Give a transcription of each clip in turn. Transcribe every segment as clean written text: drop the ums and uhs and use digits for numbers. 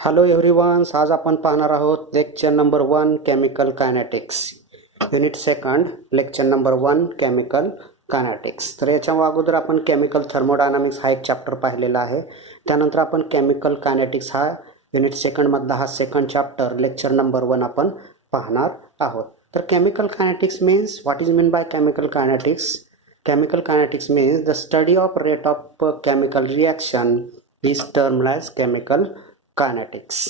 Hello everyone's, आज आपण पाहणार आहोत lecture number 1 chemical kinetics, unit second, lecture number 1 chemical kinetics. तर याच्या अगोदर आपण केमिकल थर्मोडायनामिक्स हा एक चॅप्टर पाहिलेला आहे. त्यानंतर आपण केमिकल कायनेटिक्स हा युनिट सेकंडमधला हा सेकंड चॅप्टर लेक्चर नंबर 1 आपण पाहणार आहोत. तर chemical kinetics means what is mean by chemical kinetics? Chemical kinetics means the study of rate of chemical reaction is termed as chemical kinetics.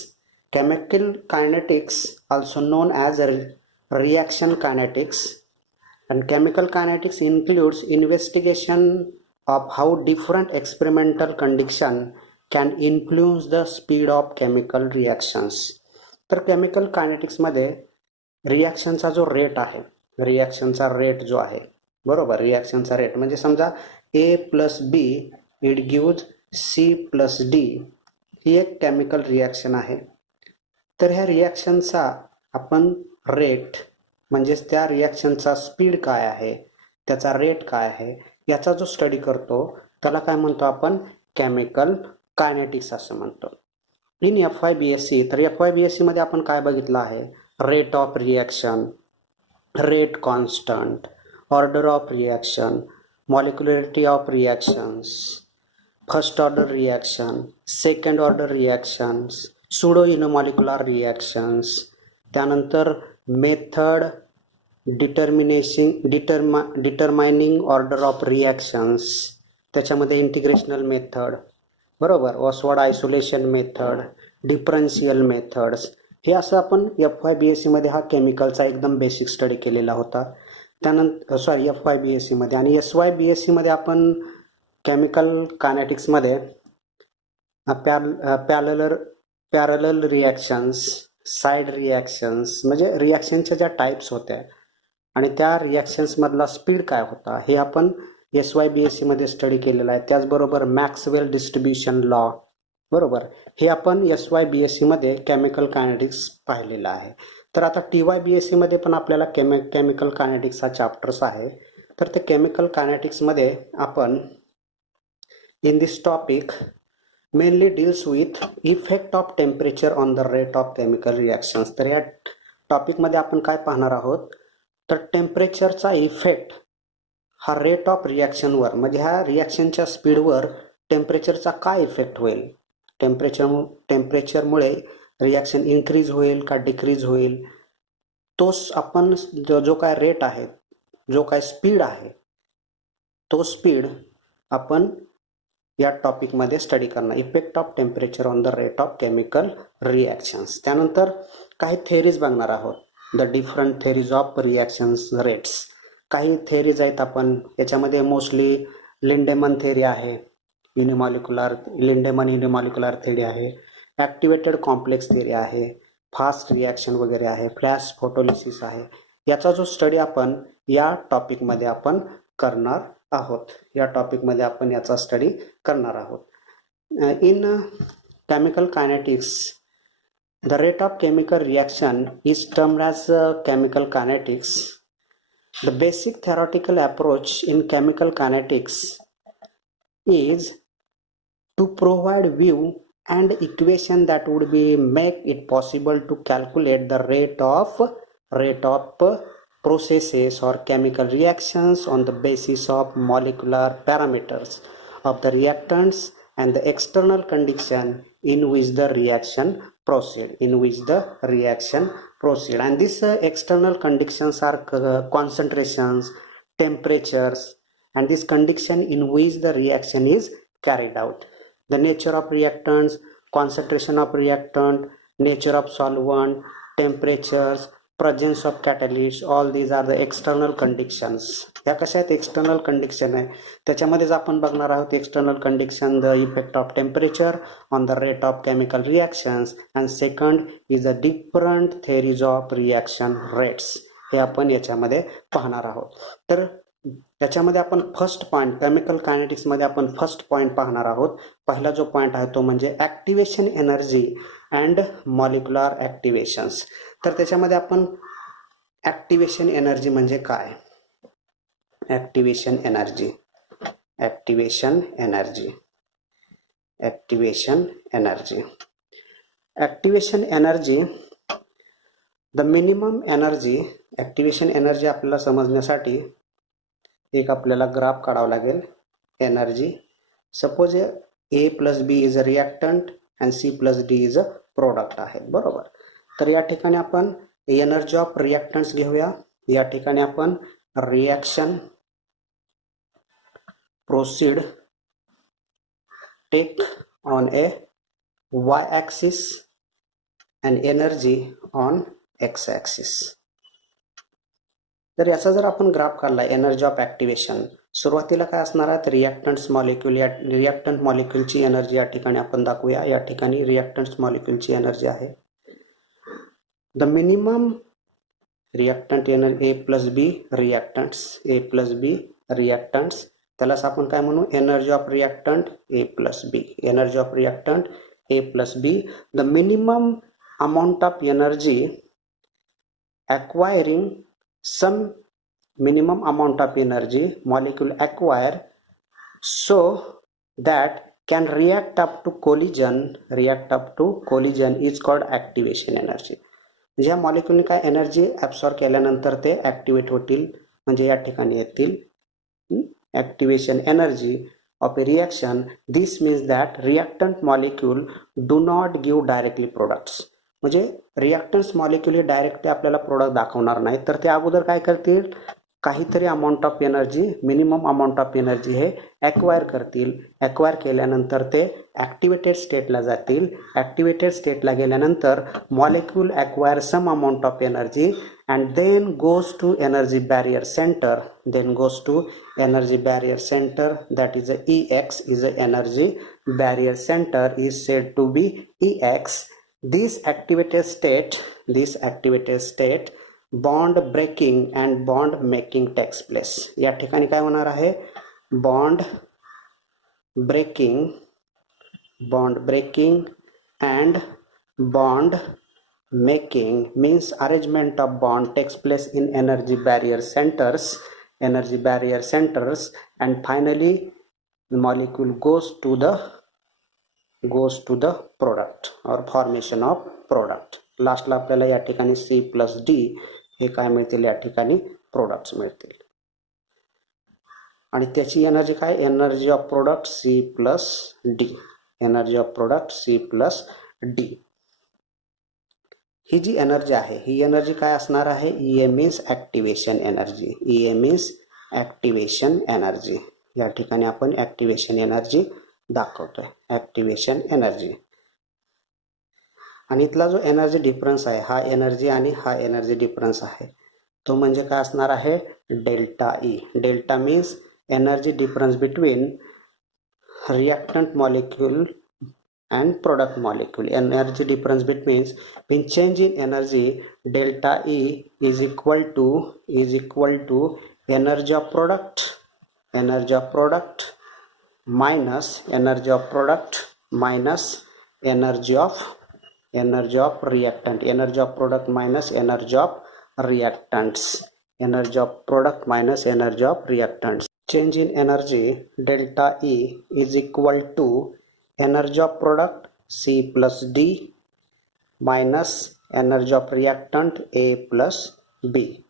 Chemical kinetics, also known as reaction kinetics, and chemical kinetics includes investigation of how different experimental conditions can influence the speed of chemical reactions. तर chemical kinetics मध्ये रिॲक्शनचा जो rate आहे, रिॲक्शनचा rate जो आहे, बरोबर, रिॲक्शनचा rate म्हणजे समजा A plus B it gives C plus D, ही एक केमिकल रिॲक्शन आहे. तर ह्या रिॲक्शनचा आपण रेट म्हणजेच त्या रिॲक्शनचा स्पीड काय आहे, त्याचा रेट काय आहे, याचा जो स्टडी करतो त्याला काय म्हणतो आपण? केमिकल कायनेटिक्स असं म्हणतो. इन FYBSc, तर FYBSc मध्ये आपण काय बघितलं आहे? Rate of reaction, rate constant, order of reaction, molecularity of reactions, first order reaction, second order reactions, pseudo unimolecular reactions, त्यानंतर method determining order of reactions, त्याच्यामध्ये इंटिग्रेशनल मेथड, बरोबर, Oswald isolation method, differential methods, हे असं आपण FYBSc मध्ये हा केमिकलचा एकदम बेसिक स्टडी केलेला होता. त्यानंतर FYBSc मध्ये आणि SYBSc मध्ये आपण केमिकल कायनेटिक्समध्ये पॅरलल रिॲक्शन्स, साईड रिॲक्शन्स म्हणजे रिॲक्शनच्या ज्या टाईप्स होत्या आणि त्या रिॲक्शन्समधला स्पीड काय होता हे आपण SYBSc मध्ये स्टडी केलेला आहे. त्याचबरोबर मॅक्सवेल डिस्ट्रीब्युशन लॉ, बरोबर, हे आपण SYBSc मध्ये केमिकल कायनेटिक्स पाहिलेलं आहे. तर आता TYBSc मध्ये पण आपल्याला केमिकल कायनेटिक्स हा चॅप्टर्स आहे. तर ते केमिकल कायनेटिक्समध्ये आपण in this topic mainly deals with effect of temperature on the rate of chemical reactions. तर या टॉपिकमध्ये आपण काय पाहणार आहोत? तर टेम्परेचरचा इफेक्ट हा रेट ऑफ रिॲक्शनवर, म्हणजे ह्या रिॲक्शनच्या स्पीडवर टेम्परेचरचा काय इफेक्ट होईल, टेम्परेचरमुळे रिॲक्शन इन्क्रीज होईल का डिक्रीज होईल, तोच आपण जो काय रेट आहे, जो काय स्पीड आहे, तो स्पीड आपण या टॉपिकमध्ये स्टडी करणार. Effect of temperature on the rate of chemical reactions. त्यानंतर काही थेरीज बघणार आहोत, the different theories of reactions rates. काही थेरीज आहेत आपण याच्यामध्ये, मोस्टली लिंडेमन थेरी आहे, लिंडेमन युनिमॉलिक्युलर थेरी आहे, ॲक्टिवेटेड कॉम्प्लेक्स थेरी आहे, फास्ट रिॲक्शन वगैरे आहे, फ्लॅश फोटोलिसिस आहे. याचा जो स्टडी आपण या टॉपिकमध्ये आपण करणार आहोत, या टॉपिकमध्ये आपण याचा स्टडी करणार आहोत. In chemical kinetics the rate of chemical reaction is termed as chemical kinetics. The basic theoretical approach in chemical kinetics is to provide view and equation that would be make it possible to calculate the rate of processes or chemical reactions on the basis of molecular parameters of the reactants and the external condition in which the reaction proceed. And these external conditions are concentrations, temperatures, and this condition in which the reaction is carried out. The nature of reactants, concentration of reactant, nature of solvent, temperatures, presence of catalyst, all these are the external conditions. या कशा आहेत? External condition आहे. त्याच्यामध्येच आपण बघणार आहोत external condition, the effect of temperature on the rate of chemical reactions, and second is the different theories of reaction rates. हे आपण याच्यामध्ये पाहणार आहोत. तर याच्यामध्ये आपण फर्स्ट पॉईंट, केमिकल कायनेटिक्समध्ये आपण फर्स्ट पॉईंट पाहणार आहोत. पहिला जो पॉईंट आहे तो म्हणजे activation energy and molecular activations. तर त्याच्यामध्ये आपण ॲक्टिवेशन एनर्जी म्हणजे काय, activation energy, activation energy, activation energy. Activation energy, the minimum energy, activation energy आपल्याला समजण्यासाठी एक आपल्याला ग्राफ काढावा लागेल. Energy, suppose A plus B is a reactant and C plus D is a product आहे, बरोबर. तर या ठिकाणी आपण एनर्जी ऑफ रिॲक्टंट्स घेऊया. या ठिकाणी आपण reaction proceed take on a y-axis and energy on x-axis. तर याचा जर आपण ग्राफ काढला एनर्जी ऑफ ॲक्टिवेशन, सुरुवातीला काय असणार आहे, रिॲक्टंट्स मॉलिक्यूल, या रिॲक्टंट मॉलिक्यूलची एनर्जी या ठिकाणी आपण दाखवूया. या ठिकाणी रिॲक्टंट्स मॉलिक्यूलची एनर्जी आहे the minimum reactant energy A plus B reactants, A plus B reactants, त्यालाच आपण काय म्हणू, energy of reactant A plus B, energy of reactant A plus B, the minimum amount of energy acquiring some minimum amount of energy molecule acquire so that can react up to collision is called activation energy. ज्या मॉलिक्यूलने काय energy absorb केल्यानंतर ते activate होतील, म्हणजे या ठिकाणी येतील activation energy of a reaction. This means that reactant molecule do not give directly products. म्हणजे रिॲक्टन्स मॉलिक्यूल हे डायरेक्टली आपल्याला प्रोडक्ट दाखवणार नाही, तर ते अगोदर काय करतील, काहीतरी amount of energy, minimum amount of energy हे ॲक्वायर करतील. ॲक्वायर केल्यानंतर ते ॲक्टिवेटेड स्टेटला जातील. ॲक्टिवेटेड स्टेटला गेल्यानंतर molecule acquire some amount of energy and then goes to energy barrier center, that is a EX is a energy barrier center is said to be EX. This activated state bond breaking and bond making takes place. या ठिकाणी काय होणार आहे, bond breaking and bond making means arrangement of bond takes place in energy barrier centers, and finally the molecule goes to the product or formation of product. लास्टला आपल्याला या ठिकाणी C plus D हे काय मिळतील, या ठिकाणी प्रोडक्ट्स मिळतील. आणि त्याची एनर्जी काय, energy of product C plus D, energy of product C plus D. ही जी एनर्जी आहे, ही एनर्जी काय असणार आहे, E means activation energy, E means activation energy. या ठिकाणी आपण ॲक्टिवेशन एनर्जी दाखवतोय, ॲक्टिवेशन एनर्जी. आणि इथला जो एनर्जी डिफरन्स आहे, हा एनर्जी आणि हा एनर्जी डिफरन्स आहे, तो म्हणजे काय असणार आहे, delta E. Delta means energy difference between reactant molecule and product molecule. Energy difference means when change in energy delta E is equal to energy of product minus energy of product minus energy of reactant, energy of product minus energy of reactants, energy of product minus energy of reactants. Change in energy delta E is equal to energy of product C plus D minus energy of reactant A plus B,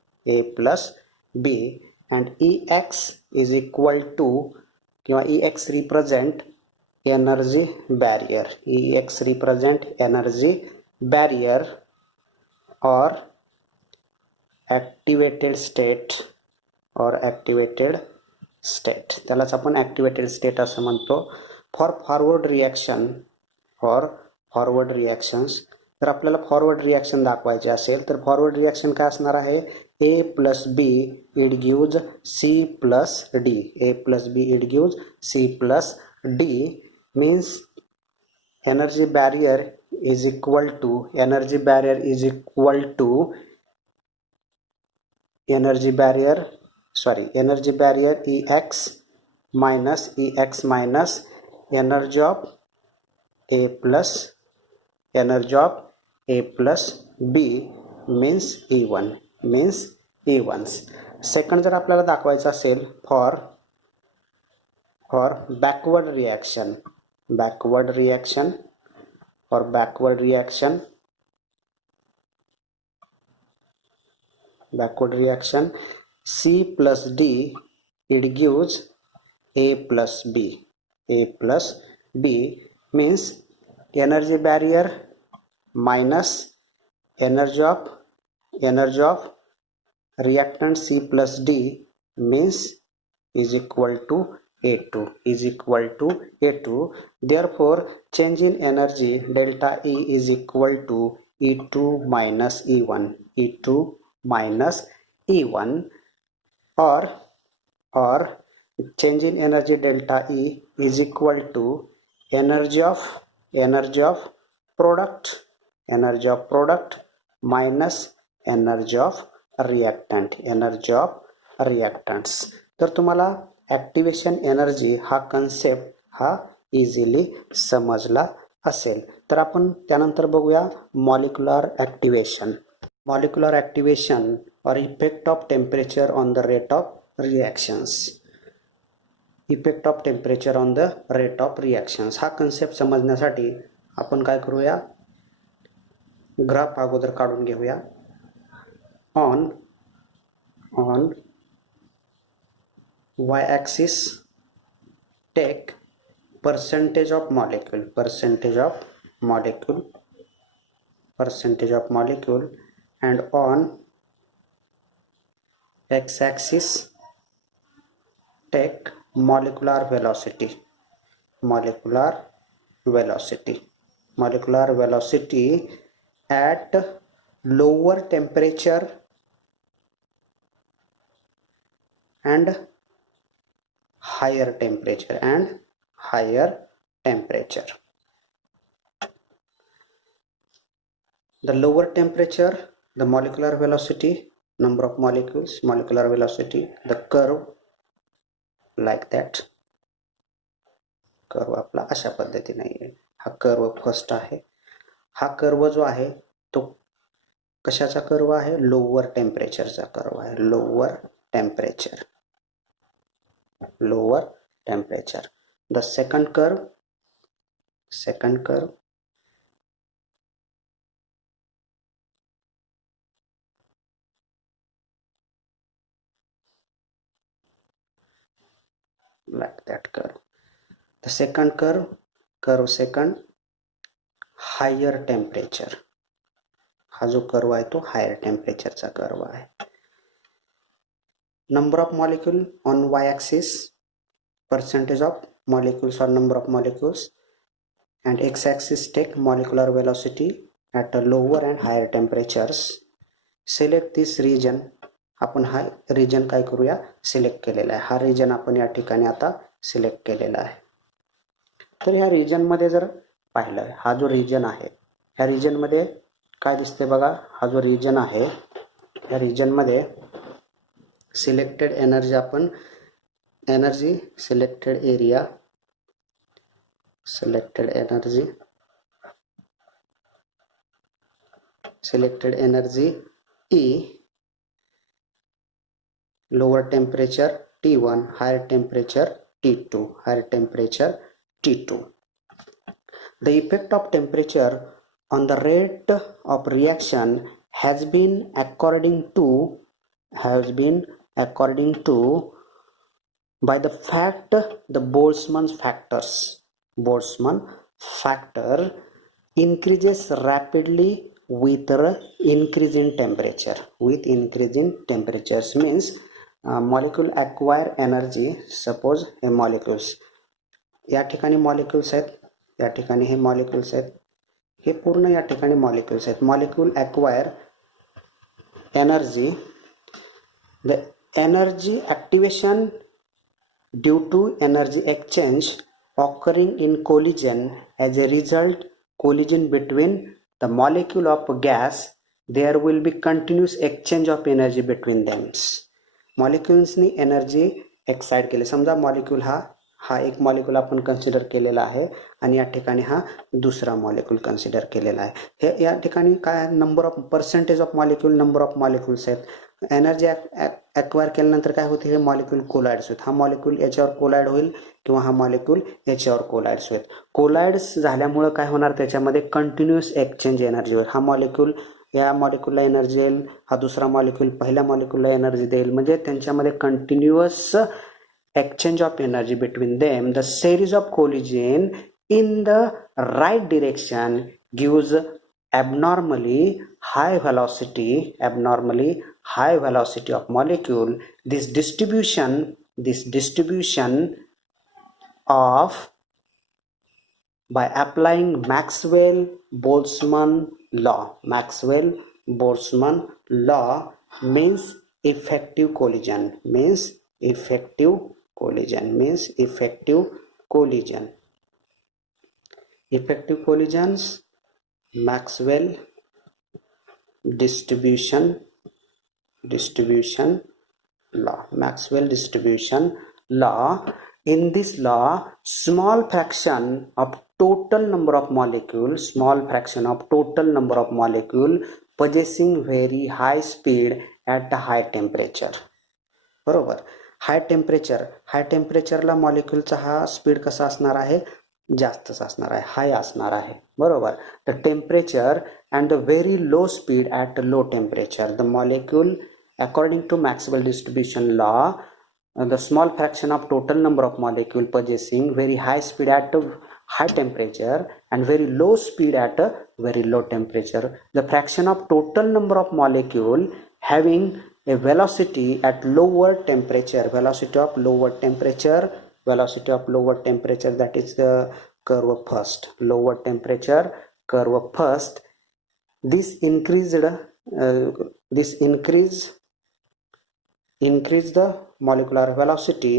and EX is equal to, किंवा EX represent energy barrier, EX represent energy barrier or activated state त्यालाच आपण activated state असं म्हणतो. For forward reactions, जर आपल्याला forward reaction दाखवायचे असेल तर फॉरवर्ड रिॲक्शन काय असणार आहे, A plus B it gives C plus D, A plus B it gives C plus D, means energy barrier is equal to energy barrier EX minus energy of A plus B means E1. Second जर आपल्याला दाखवायचं असेल for backward reaction or backward reaction, C plus D, it gives A plus B. A plus B means energy barrier minus energy of reactant C plus D means is equal to A2. Therefore, change in energy delta E is equal to E2 minus E1. Or change in energy delta E is equal to energy of product minus energy of reactants. तर तुम्हाला activation energy हा concept हा easily समजला असेल. तर आपण त्यानंतर बघूया molecular activation or effect of temperature on the rate of reactions. हा कन्सेप्ट समजण्यासाठी आपण काय करूया, ग्राफ अगोदर काढून घेऊया. On y axis take percentage of molecule and on x axis take molecular velocity at lower temperature and higher temperature. The lower temperature, the molecular velocity, number of molecules, molecular velocity, the curve like that. Curve आपला अशा पद्धतीने आहे. हा curve first आहे. हा curve जो आहे तो कशाचा कर्व आहे, लोअर टेम्परेचरचा कर्व आहे. Lower temperature. The second curve like that curve. The second curve higher temperature. हा जो कर्व आहे तो हायर टेम्परेचरचा कर्व आहे. number of molecule on y axis, percentage of molecules or number of molecules, and x axis take molecular velocity at a lower and higher temperatures. Select this region. आपण हा region काय करूया, select केलेला आहे. हा region आपण या ठिकाणी आता सिलेक्ट केलेला आहे. तर ह्या रिजन मध्ये जर पाहिलं, हा जो रिजन आहे ह्या रिजन मध्ये काय दिसते बघा. हा जो रिजन आहे या रिजन मध्ये सिलेक्टेड एनर्जी, आपण energy selected area, selected energy E, lower temperature T1, higher temperature T2. The effect of temperature on the rate of reaction has been according to by the fact the Boltzmann factor increases rapidly with increase in temperature. Means molecule acquire energy. Suppose a molecules, या ठिकाणी molecules आहेत, या ठिकाणी हे molecules आहेत, हे पूर्ण या ठिकाणी मॉलिक्युल्स आहेत. Molecule acquire energy. The energy activation due to energy exchange occurring in collision. As a result, collision between the molecule of gas, there will be continuous exchange of energy between them. मॉलिक्युल्सनी energy excite केली. समजा molecule हा एक molecule आपण consider केलेला आहे आणि या ठिकाणी हा दुसरा मॉलिक्यूल कन्सिडर केलेला आहे. हे या ठिकाणी काय, number of percentage of molecule, number of molecules आहेत. एनर्जी ॲक्वायर केल्यानंतर काय होते, हे मॉलिक्यूल कोलाइड्स होत. हा मॉलिक्यूल याच्यावर कोलाइड होईल किंवा हा मॉलिक्यूल याच्यावर कोलाइड्स होईल. कोलाइड्स झाल्यामुळं काय होणार, त्याच्यामध्ये कंटिन्युअस एक्सचेंज एनर्जी होईल. हा मॉलिक्यूल या मॉलिक्यूलला एनर्जी देईल, हा दुसरा मॉलिक्यूल पहिल्या मॉलिक्यूलला एनर्जी देईल. म्हणजे त्यांच्यामध्ये continuous exchange of energy between them. The series of collision in the right direction gives abnormally high velocity of molecule. This distribution of by applying Maxwell-Boltzmann law means effective collision. Effective collisions, Maxwell distribution law. In this law, small fraction of total number of molecule possessing very high speed at a high temperature. बरोबर. हाय टेम्परेचरला मॉलिक्यूलचा हा speed कसा असणार आहे, जास्तच असणार आहे, हाय असणार आहे. बरोबर. The temperature and the very low speed at low temperature. The molecule according to Maxwell distribution law, the small fraction of total number of molecule possessing very high speed at a high temperature and very low speed at a very low temperature. The fraction of total number of molecule having a velocity at lower temperature, velocity of lower temperature, that is the curve first, lower temperature curve first. This increase the molecular velocity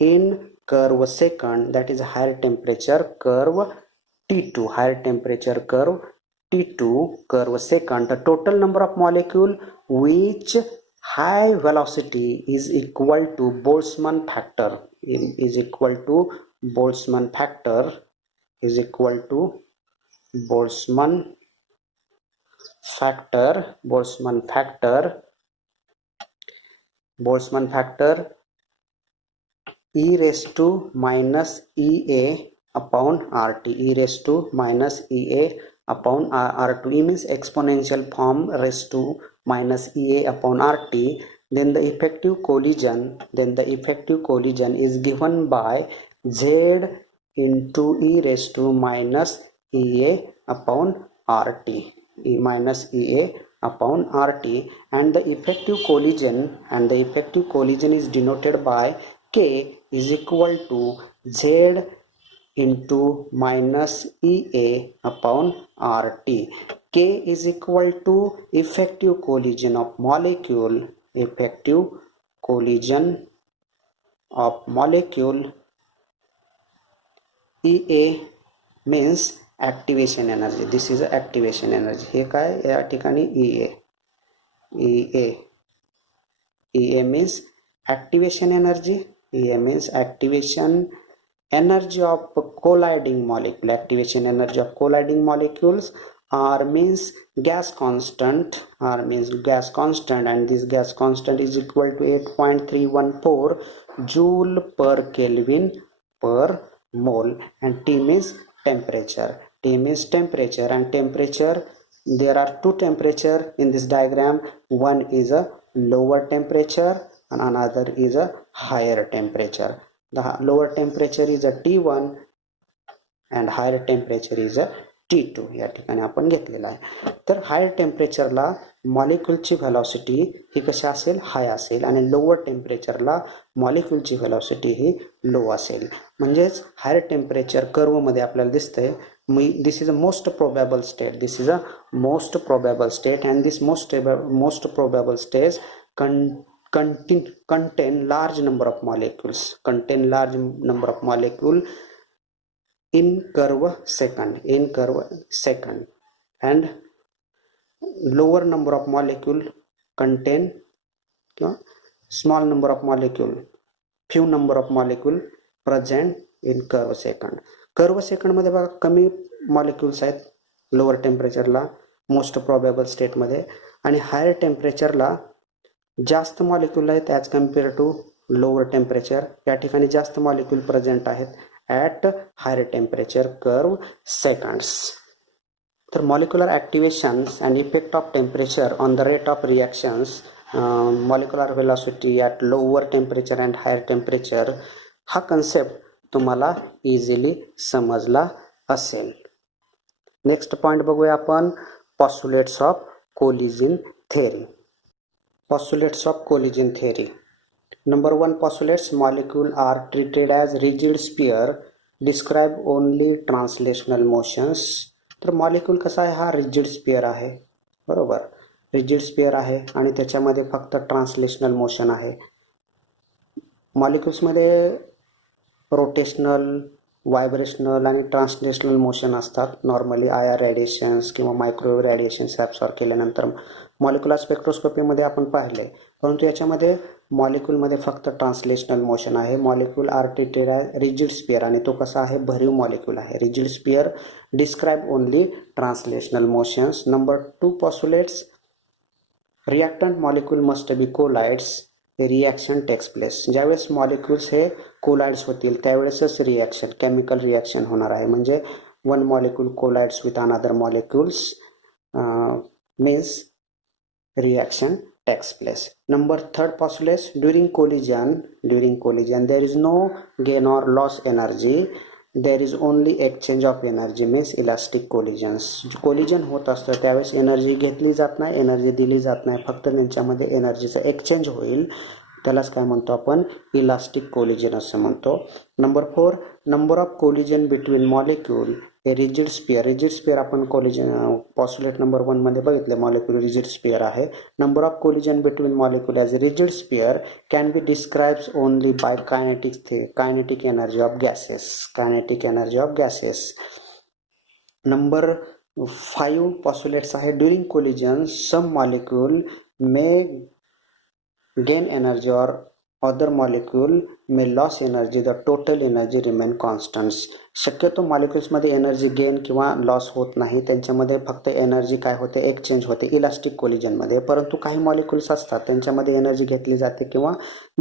in curve second, that is higher temperature curve T2, curve second. The total number of molecule which high velocity is equal to Boltzmann factor, Boltzmann factor e raised to minus EA upon RT. E raised to minus EA upon R2. E means exponential form raised to minus EA upon RT. Then the effective collision is given by Z into E raised to minus EA upon RT. minus EA upon RT, and the effective collision is denoted by K is equal to Z into minus EA upon RT. K is equal to effective collision of molecule, EA means activation energy. This is activation energy. हे काय या ठिकाणी EA means activation energy. EA means activation energy of colliding molecule. Activation energy of colliding molecules. R means gas constant, and this gas constant is equal to 8.314 joule per Kelvin per mole, and T means temperature. And temperature, there are two temperature in this diagram. One is a lower temperature and another is a higher temperature. The lower temperature is a T1 and higher temperature is a T2. या ठिकाणी आपण घेतलेला आहे. तर higher टेम्परेचरला मॉलिक्यूलची velocity ही कशी असेल, हाय असेल, आणि लोअर टेम्परेचरला मॉलिक्यूलची व्हेलॉसिटी ही लो असेल. म्हणजेच हायर टेम्परेचर कर्व मध्ये आपल्याला दिसतंय, this is a most probable state. And this most probable states contain large number of molecules, in curve second, and lower number of molecule contain small number of molecule, few number of molecule present in curve second. Curve second मध्ये बघा कमी molecules आहेत lower टेम्परेचरला most probable स्टेटमध्ये, आणि higher टेम्परेचरला जास्त molecule आहेत as compared to lower temperature. या ठिकाणी जास्त मॉलिक्यूल प्रेझेंट आहेत at higher temperature curve seconds. तर molecular activations and effect of temperature on the rate of reactions, molecular velocity at lower temperature and higher temperature, हा concept तुम्हाला easily समजला असेल. Next point बघूया आपण, postulates of collision theory. Postulates of collision theory. Number 1 postulates: molecules are treated as rigid sphere, describe only translational motions. तर molecule कसा आहे, हा रिजिड स्पियर आहे, बरोबर. रिजिड स्पियर आहे आणि त्याच्यामध्ये फक्त ट्रान्सलेशनल मोशन आहे. मॉलिक्यूल्समध्ये रोटेशनल, व्हायब्रेशनल आणि ट्रान्सलेशनल मोशन असतात. नॉर्मली आय रेडिएशन्स किंवा मायक्रोवेव्ह रेडिएशन्स ॲब्सॉर्ब केल्यानंतर मॉलिक्युलर स्पेक्ट्रोस्कोपीमध्ये आपण पाहिले, परंतु याच्यामध्ये मॉलिक्यूलमध्ये फक्त ट्रान्सलेशनल मोशन आहे. Molecule are treated as rigid sphere आणि तो कसा आहे, भरीव मॉलिक्यूल आहे. Rigid sphere describe only translational motions. Number 2 postulates: reactant molecule must be collides, reaction takes place. ज्यावेळेस मॉलिक्यूल्स हे कोलाइड्स होतील त्यावेळेसच रिॲक्शन, केमिकल रिॲक्शन होणार आहे. म्हणजे one molecule collides with another molecules means reaction takes place. Number 3 postulates: during collision there is no gain or loss energy, there is only exchange of energy, means elastic collisions. Collision होत असतं त्यावेळेस energy घेतली जात नाही, energy दिली जात नाही, फक्त त्यांच्यामध्ये एनर्जीचं एक्सचेंज होईल. त्यालाच काय म्हणतो आपण, इलास्टिक कोलिजन असं म्हणतो. Number 4 number of collision between molecule हे रिजिड स्पियर आपण कोलिजन पॉस्युलेट नंबर 1 मध्ये बघितले, मॉलिक्यूल रिजिड स्पियर आहे. Number of collision between molecule as rigid sphere can be describes only by kinetic energy of gases. Number 5 postulates आहे, during collision some molecule may gain energy or other molecule may lose energy, the total energy remain constants. शक्यतो मॉलिक्युल्समध्ये energy gain किंवा loss होत नाही, त्यांच्यामध्ये फक्त energy काय होते, exchange होते इलास्टिक कोलिजनमध्ये. परंतु काही मॉलिक्युल्स असतात त्यांच्यामध्ये एनर्जी घेतली जाते किंवा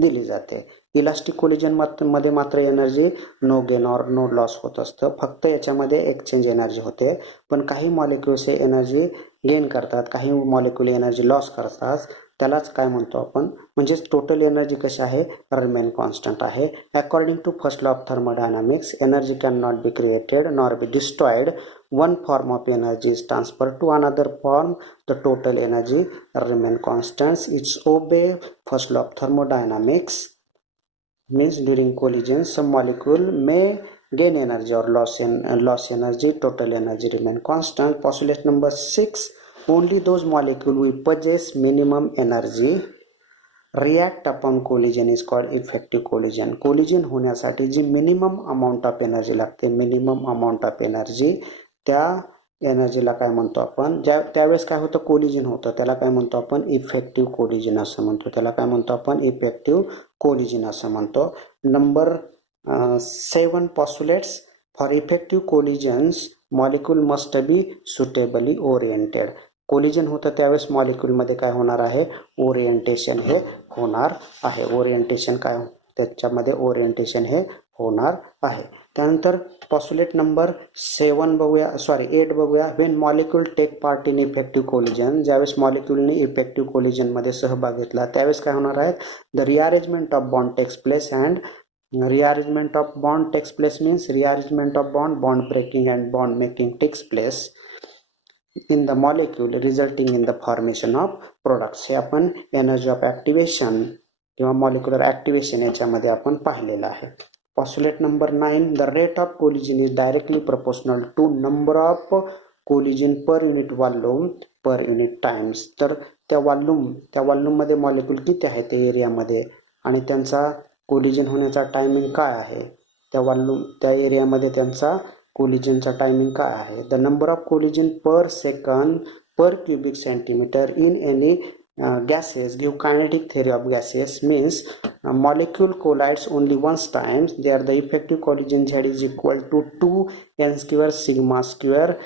दिली जाते. इलास्टिक कोलिजनमध्ये मात्र एनर्जी नो गेन और नो लॉस होत असतं, फक्त याच्यामध्ये एक्सचेंज एनर्जी होते. पण काही मॉलिक्युल्स हे एनर्जी गेन करतात, काही मॉलिक्युल एनर्जी लॉस करतात, त्यालाच काय म्हणतो आपण, म्हणजेच टोटल एनर्जी कशी आहे, रिमेन कॉन्स्टंट आहे. According to first law of thermodynamics, energy can not be created nor be destroyed, one form of energy is transferred to another form, the total energy remain constant. It's obey first law of thermodynamics, means during collision some molecule may gain energy or loss energy, total energy remain constant. Postulate number 6: only those molecules which possess minimum energy react upon collision is called effective collision. Collision होण्यासाठी जी minimum amount of energy लागते, minimum amount of energy, त्या एनर्जीला काय म्हणतो आपण, त्यावेळेस काय होतं, collision होतं, त्याला काय म्हणतो आपण, इफेक्टिव्ह कोलिजन असं म्हणतो. Number 7 postulates: for effective collisions molecule must be suitably oriented. Collision होतं त्यावेळेस मॉलिक्यूलमध्ये काय होणार आहे, ओरिएंटेशन हे होणार आहे. त्याच्यामध्ये ओरिएंटेशन हे होणार आहे. त्यानंतर पॉस्युलेट नंबर 8 बघूया. When molecule take part in effective collision, ज्यावेळेस मॉलिक्यूलने इफेक्टिव्ह कोलिजनमध्ये सहभाग घेतला त्यावेळेस काय होणार आहे, the rearrangement of bond takes place and rearrangement of bond takes place means rearrangement of bond breaking and bond making takes place in the molecule resulting in the formation of products. हे आपण energy of activation किंवा molecular activation याच्यामध्ये आपण पाहिलेलं आहे. Postulate number 9: the rate of collision is directly proportional to number of collision per unit volume per unit times. तर त्या वॉल्यूममध्ये molecule किती आहे त्या एरियामध्ये आणि त्यांचा कोलिजन होण्याचा टायमिंग काय आहे, त्या एरियामध्ये त्यांचा कोलिजनचा टायमिंग काय आहे. The number of collision per second per cubic centimetre in any gases give kinetic theory of gases, means molecule collides only once times, there the effective collision z is equal to 2n square sigma square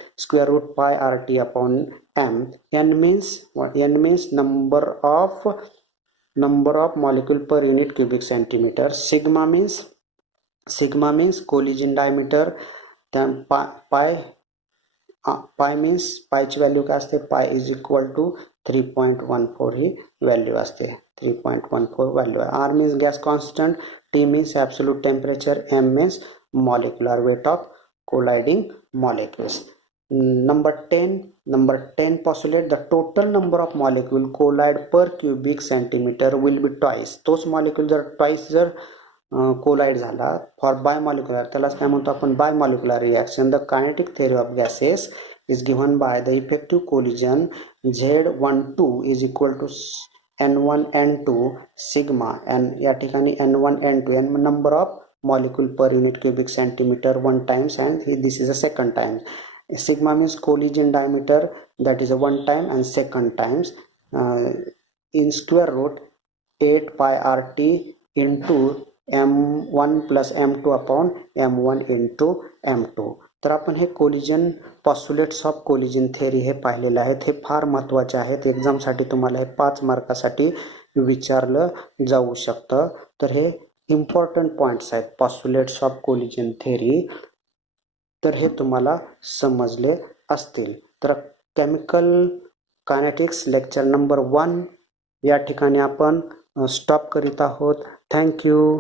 root pi rt upon m. N means what? N means number of number of molecule per unit cubic centimeter. Sigma means collision diameter. Then pi means पायची value काय असते, pi is equal to 3.14 ही value असते, 3.14 value आहे. R means gas constant, T means absolute temperature, M means molecular weight of colliding molecules. Number 10 postulate the total number of molecule collide per cubic centimeter will be twice. तोच molecule जर twice जर collide झाला for bimolecular, त्यालाच काय म्हणतो आपण, bimolecular reaction. The kinetic theory of gases is given by the effective collision Z12 is equal to N1 N2 sigma N, या ठिकाणी N1 N2 N number of molecule per unit cubic centimetre one times and this is a second time. Sigma means collision diameter, that is a one time and second times, in square root 8 pi RT into M1 plus M2 upon M1 into M2. तर आपण हे collision पॉस्युलेट्स of collision theory हे पाहिलेले आहेत. हे फार महत्त्वाचे आहेत. एक्झामसाठी तुम्हाला हे 5 मार्कासाठी विचारलं जाऊ शकतं. तर हे इम्पॉर्टंट पॉईंट्स आहेत पॉस्युलेट्स ऑफ कोलिजन थेअरी. तर हे तुम्हाला समजले असतील. तर केमिकल कायनेटिक्स लेक्चर नंबर 1 या ठिकाणी आपण स्टॉप करीत आहोत. थँक्यू.